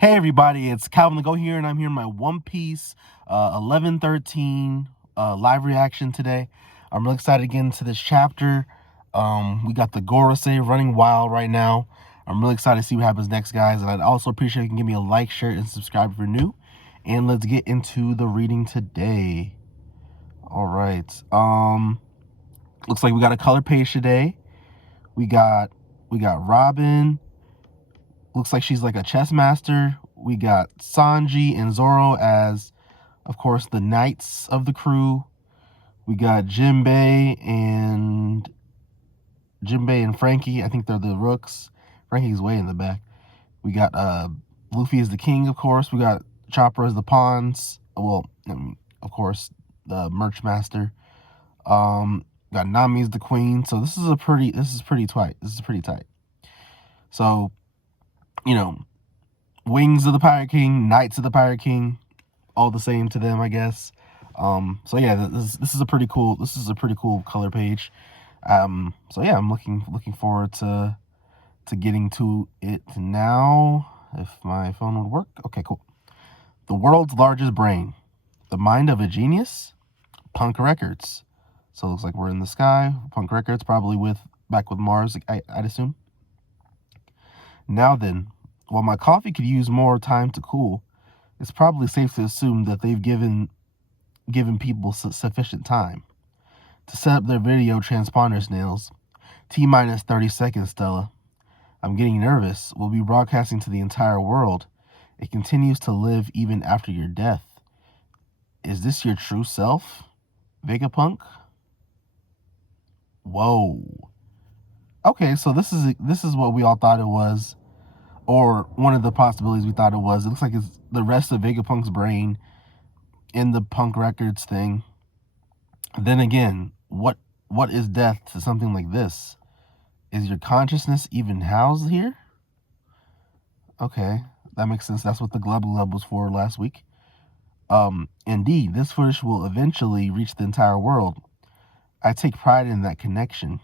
Hey everybody, it's Calvin the Go here, and I'm here in my One Piece 1113 live reaction today. I'm really excited to get into this chapter. We got the Gorosei running wild right now. I'm really excited to see what happens next, guys. And I'd also appreciate if you can give me a like, share, and subscribe if you're new. And let's get into the reading today. All right. Looks like we got a color page today. We got Robin. Looks like she's like a chess master. We got Sanji and Zoro as, of course, the knights of the crew. We got Jinbei and Frankie. I think they're the rooks. Frankie's way in the back. We got Luffy as the king, of course. We got Chopper as the pawns. Well, of course, the merch master. Got Nami as the queen. So this is pretty tight. This is pretty tight. So, you know, Wings of the Pirate King, Knights of the Pirate King, all the same to them, I guess. So yeah, this is a pretty cool color page. So yeah, I'm looking forward to getting to it now. If my phone would work. Okay, cool. The world's largest brain, the mind of a genius. Punk Records. So it looks like we're in the sky. Punk Records, probably back with Mars, I'd assume. Now then, while my coffee could use more time to cool, it's probably safe to assume that they've given people sufficient time to set up their video transponder snails. T-minus 30 seconds, Stella. I'm getting nervous. We'll be broadcasting to the entire world. It continues to live even after your death. Is this your true self, Vegapunk? Whoa. Okay, so this is what we all thought it was, or one of the possibilities we thought it was. It looks like it's the rest of Vegapunk's brain in the Punk Records thing. Then again, what is death to something like this? Is your consciousness even housed here? Okay, that makes sense. That's what the Glub Glub was for last week. Indeed, this footage will eventually reach the entire world. I take pride in that connection.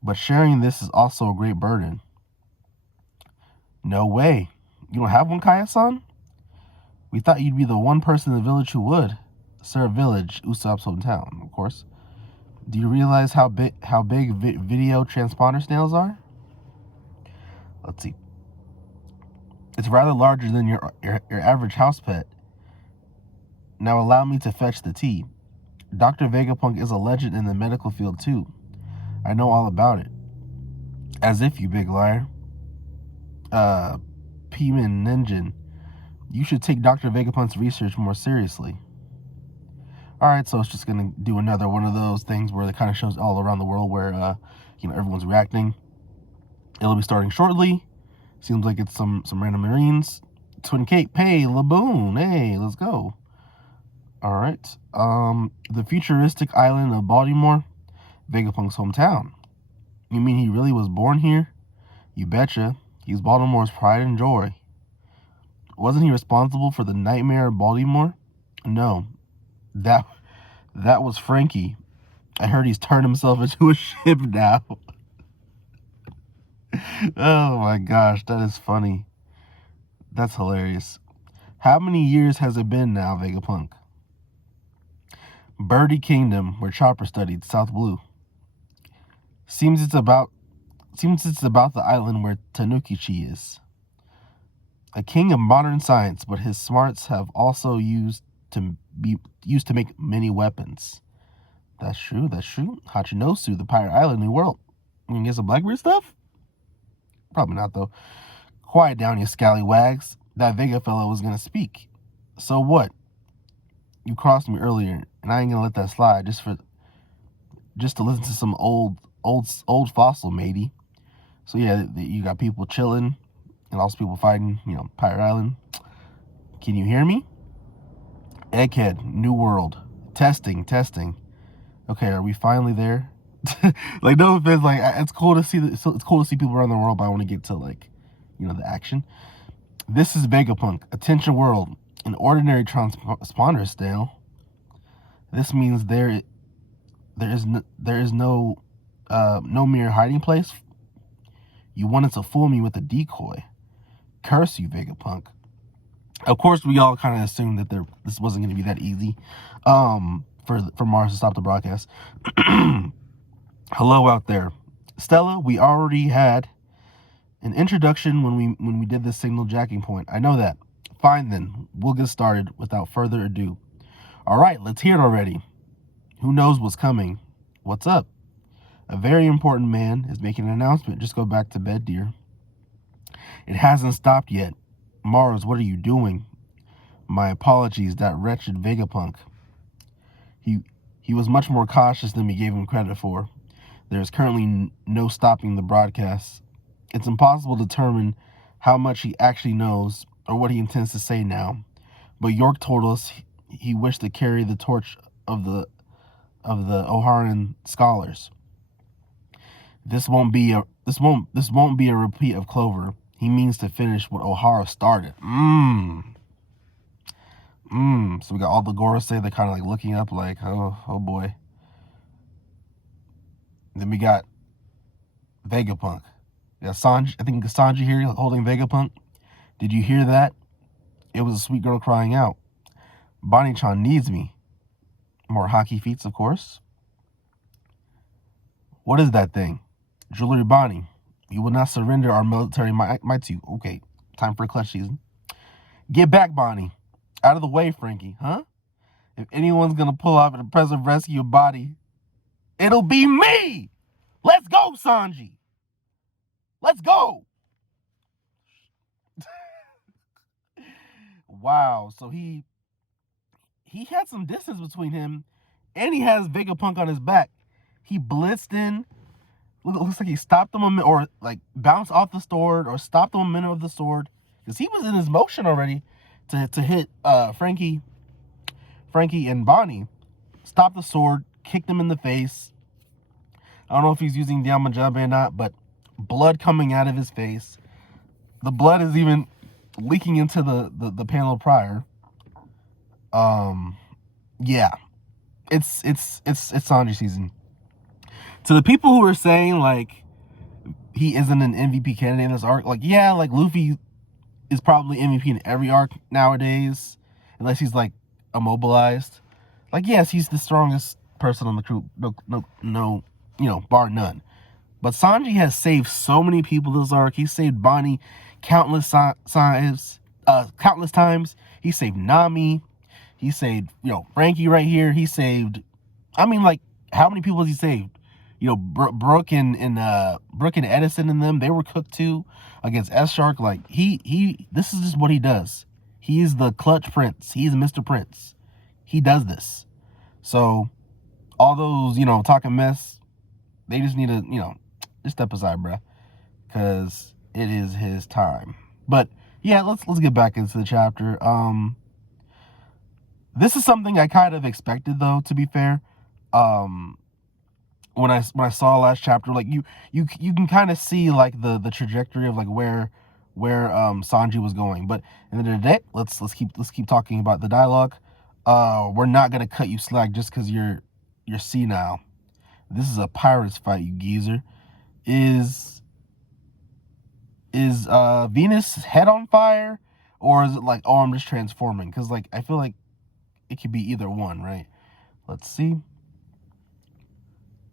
But sharing this is also a great burden. No way. You don't have one, Kaya-san? We thought you'd be the one person in the village who would. Sir Village, Usopp's hometown, of course. Do you realize how big video transponder snails are? Let's see. It's rather larger than your average house pet. Now allow me to fetch the tea. Dr. Vegapunk is a legend in the medical field too. I know all about it. As if, you big liar. P-Man Ninja. You should take Dr. Vegapunk's research more seriously. Alright, so it's just going to do another one of those things where it kind of shows all around the world where, everyone's reacting. It'll be starting shortly. Seems like it's some random Marines. Twin Cape, hey, Laboon, hey, let's go. Alright, the futuristic island of Baltimore, Vegapunk's hometown. You mean he really was born here? You betcha. He's Baltimore's pride and joy. Wasn't he responsible for the nightmare of Baltimore? No. That was Frankie. I heard he's turned himself into a ship now. Oh my gosh, that is funny. That's hilarious. How many years has it been now, Vegapunk? Birdie Kingdom, where Chopper studied, South Blue. Seems it's about the island where Tanuki-Chi is. A king of modern science, but his smarts have also used to make many weapons. That's true. Hachinosu, the pirate island, New World. We can get some Blackbeard stuff? Probably not, though. Quiet down, you scallywags. That Vega fellow was gonna speak. So what? You crossed me earlier, and I ain't gonna let that slide just to listen to some old fossil, matey. So yeah, you got people chilling, and also people fighting, Pirate Island. Can you hear me? Egghead, New World. Testing. Okay, are we finally there? Like, no offense, like, it's cool to see people around the world, but I want to get to, like, the action. This is Vegapunk. Attention world. An ordinary transponder snail. This means there is no mere hiding place. You wanted to fool me with a decoy. Curse you, Vegapunk. Of course, we all kind of assumed that this wasn't going to be that easy for Mars to stop the broadcast. Hello out there. Stella, we already had an introduction when we did this signal jacking point. I know that. Fine then, we'll get started without further ado. All right, let's hear it already. Who knows what's coming? What's up? A very important man is making an announcement. Just go back to bed, dear. It hasn't stopped yet. Mars, what are you doing? My apologies, that wretched Vegapunk. He was much more cautious than we gave him credit for. There is currently no stopping the broadcast. It's impossible to determine how much he actually knows or what he intends to say now. But York told us he wished to carry the torch of the Oharan scholars. This won't be a repeat of Clover. He means to finish what Ohara started. So we got all the Gorosei, they're kind of like looking up like, oh boy. Then we got Vegapunk. Yeah, Sanji, I think Sanji here holding Vegapunk. Did you hear that? It was a sweet girl crying out. Bonnie-chan needs me. More hockey feats, of course. What is that thing? Jewelry Bonnie. We will not surrender our military might to you. Okay, time for a clutch season. Get back, Bonnie. Out of the way, Frankie, huh? If anyone's gonna pull off an impressive rescue of Bonnie, it'll be me! Let's go, Sanji! Let's go! Wow, so he had some distance between him, and he has Vegapunk on his back. He blitzed in. Looks like he stopped the moment, or like bounced off the sword, or stopped the momentum of the sword, because he was in his motion already to hit Frankie and Bonnie. Stopped the sword, kicked him in the face. I don't know if he's using the Yamajabe or not, but blood coming out of his face. The blood is even leaking into the panel prior. Yeah, it's Sanji season. To the people who are saying like he isn't an MVP candidate in this arc, like yeah, like Luffy is probably MVP in every arc nowadays, unless he's like immobilized. Like yes, he's the strongest person on the crew, no, bar none. But Sanji has saved so many people this arc. He saved Bonnie countless times. He saved Nami. He saved, Frankie right here. He saved, how many people has he saved? Brooke and Edison and them, they were cooked too against S-Shark. Like, this is just what he does. He is the clutch prince. He's Mr. Prince. He does this. So, all those, talking mess, they just need to, just step aside, bruh. Because it is his time. But, yeah, let's get back into the chapter. This is something I kind of expected, though, to be fair. When I saw last chapter, like you can kind of see like the trajectory of like where Sanji was going. But in the end of the day, let's keep talking about the dialogue. We're not gonna cut you slack just because you're senile. This is a pirates fight, you geezer. Is Venus' head on fire, or is it like, oh, I'm just transforming? Because like I feel like it could be either one, right? Let's see.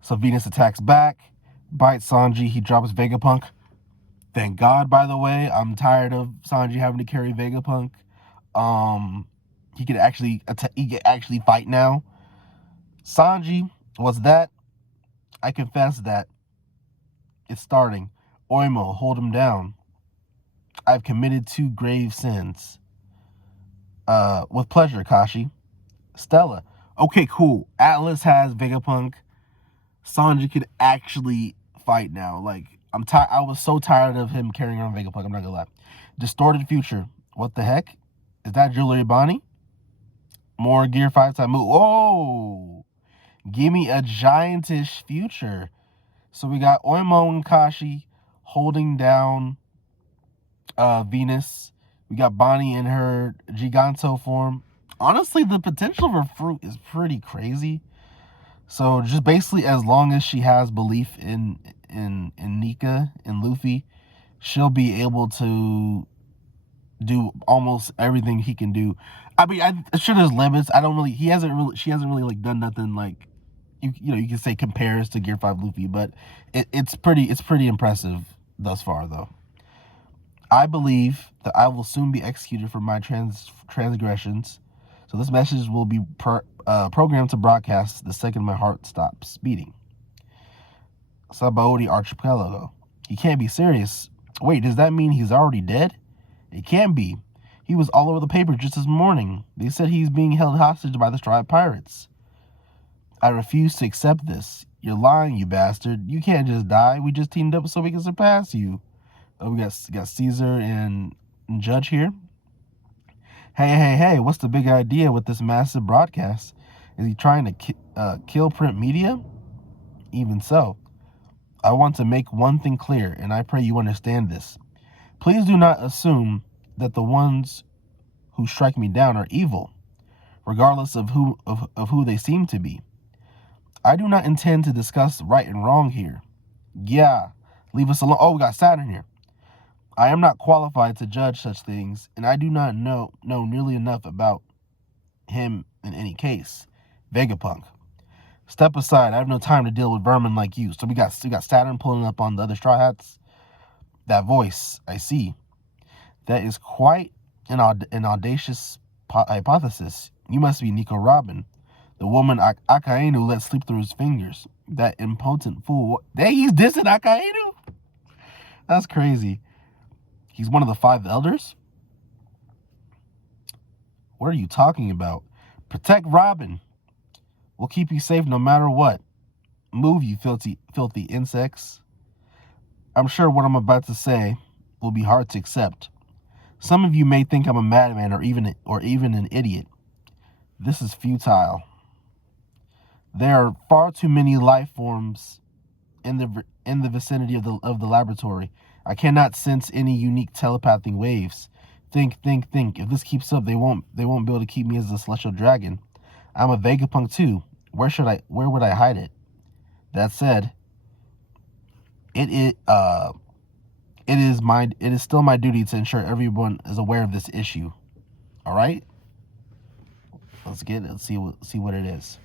So Venus attacks back, bites Sanji, he drops Vegapunk. Thank God, by the way. I'm tired of Sanji having to carry Vegapunk. He could actually fight now. Sanji, what's that? I confess that. It's starting. Oimo, hold him down. I've committed 2 grave sins. With pleasure, Kashi. Stella. Okay, cool. Atlas has Vegapunk. Sanji could actually fight now. Like, I was so tired of him carrying around Vegapunk, I'm not gonna lie. Distorted future. What the heck? Is that Jewelry Bonnie? More Gear 5-time move. Whoa! Give me a giantish future. So we got Oimo and Kashi holding down Venus. We got Bonnie in her Giganto form. Honestly, the potential of her fruit is pretty crazy. So just basically, as long as she has belief in Nika and Luffy, she'll be able to do almost everything he can do. I mean, I'm sure there's limits. She hasn't really like done nothing like you can say compares to Gear 5 Luffy, but it's pretty impressive thus far though. I believe that I will soon be executed for my transgressions. So this message will be programmed to broadcast the second my heart stops beating. Sabaody Archipelago. He can't be serious. Wait, does that mean he's already dead? It can't be. He was all over the paper just this morning. They said he's being held hostage by the Strawhat pirates. I refuse to accept this. You're lying, you bastard. You can't just die. We just teamed up so we can surpass you. Oh, we got Caesar and Judge here. Hey, what's the big idea with this massive broadcast? Is he trying to kill print media? Even so, I want to make one thing clear, and I pray you understand this. Please do not assume that the ones who strike me down are evil, regardless of who they seem to be. I do not intend to discuss right and wrong here. Yeah, leave us alone. Oh, we got Saturn here. I am not qualified to judge such things, and I do not know nearly enough about him in any case. Vegapunk. Step aside. I have no time to deal with vermin like you. So we got Saturn pulling up on the other Strawhats. That voice, I see. That is quite an audacious hypothesis. You must be Nico Robin, the woman Akainu let slip through his fingers. That impotent fool. Dang, he's dissing Akainu? That's crazy. He's one of the 5 elders? What are you talking about? Protect Robin. We'll keep you safe no matter what. Move, you filthy insects. I'm sure what I'm about to say will be hard to accept. Some of you may think I'm a madman or even an idiot. This is futile. There are far too many life forms in the vicinity of the laboratory. I cannot sense any unique telepathic waves. Think. If this keeps up, they won't be able to keep me as a celestial dragon. I'm a Vegapunk too. Where would I hide it? That said, it is still my duty to ensure everyone is aware of this issue. All right? Let's see what it is.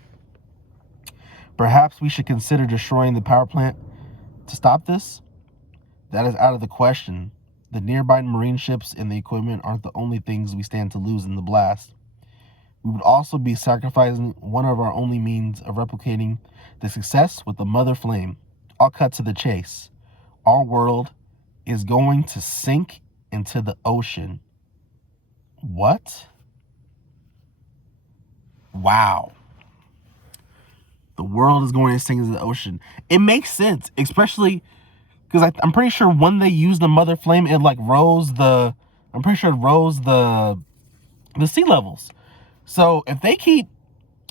Perhaps we should consider destroying the power plant to stop this. That is out of the question. The nearby marine ships and the equipment aren't the only things we stand to lose in the blast. We would also be sacrificing one of our only means of replicating the success with the mother flame. I'll cut to the chase. Our world is going to sink into the ocean. What? Wow. The world is going to sink into the ocean. It makes sense, especially because I'm pretty sure when they use the mother flame, it like rose the sea levels. So if they keep,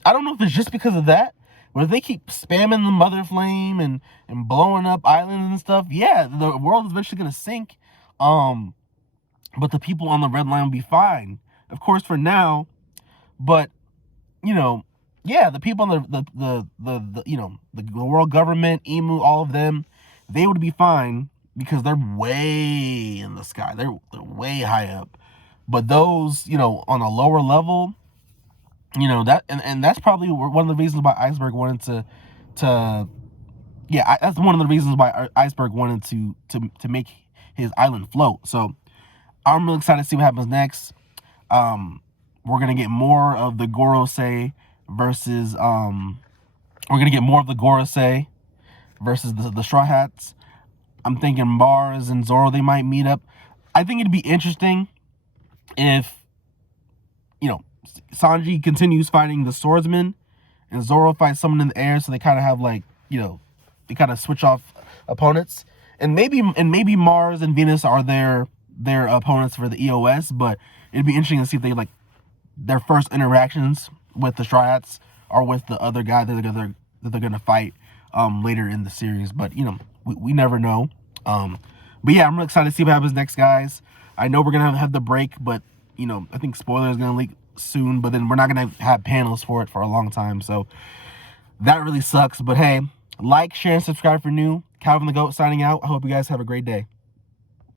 I don't know if it's just because of that, but if they keep spamming the mother flame and blowing up islands and stuff, yeah, the world is eventually going to sink. But the people on the red line will be fine. Of course, for now, but, yeah, the people on the world government, Emu, all of them, they would be fine because they're way in the sky. They're way high up. But those, on a lower level, that and that's probably one of the reasons why Iceberg wanted that's one of the reasons why Iceberg wanted to make his island float. So I'm really excited to see what happens next. We're gonna get more of the Gorosei versus the Strawhats. I'm thinking Mars and Zoro, they might meet up. I think it'd be interesting if Sanji continues fighting the swordsman and Zoro fights someone in the air, so they kind of have they kind of switch off opponents. And maybe Mars and Venus are their opponents for the EOS, but it'd be interesting to see if they their first interactions with the Strawhats or with the other guy that they're gonna fight later in the series. But we never know. But yeah, I'm really excited to see what happens next, guys. I know we're gonna have the break, but I think spoiler is gonna leak soon, but then we're not gonna have panels for it for a long time, so that really sucks. But hey, like, share, and subscribe for new. Calvin the Goat signing out. I hope you guys have a great day.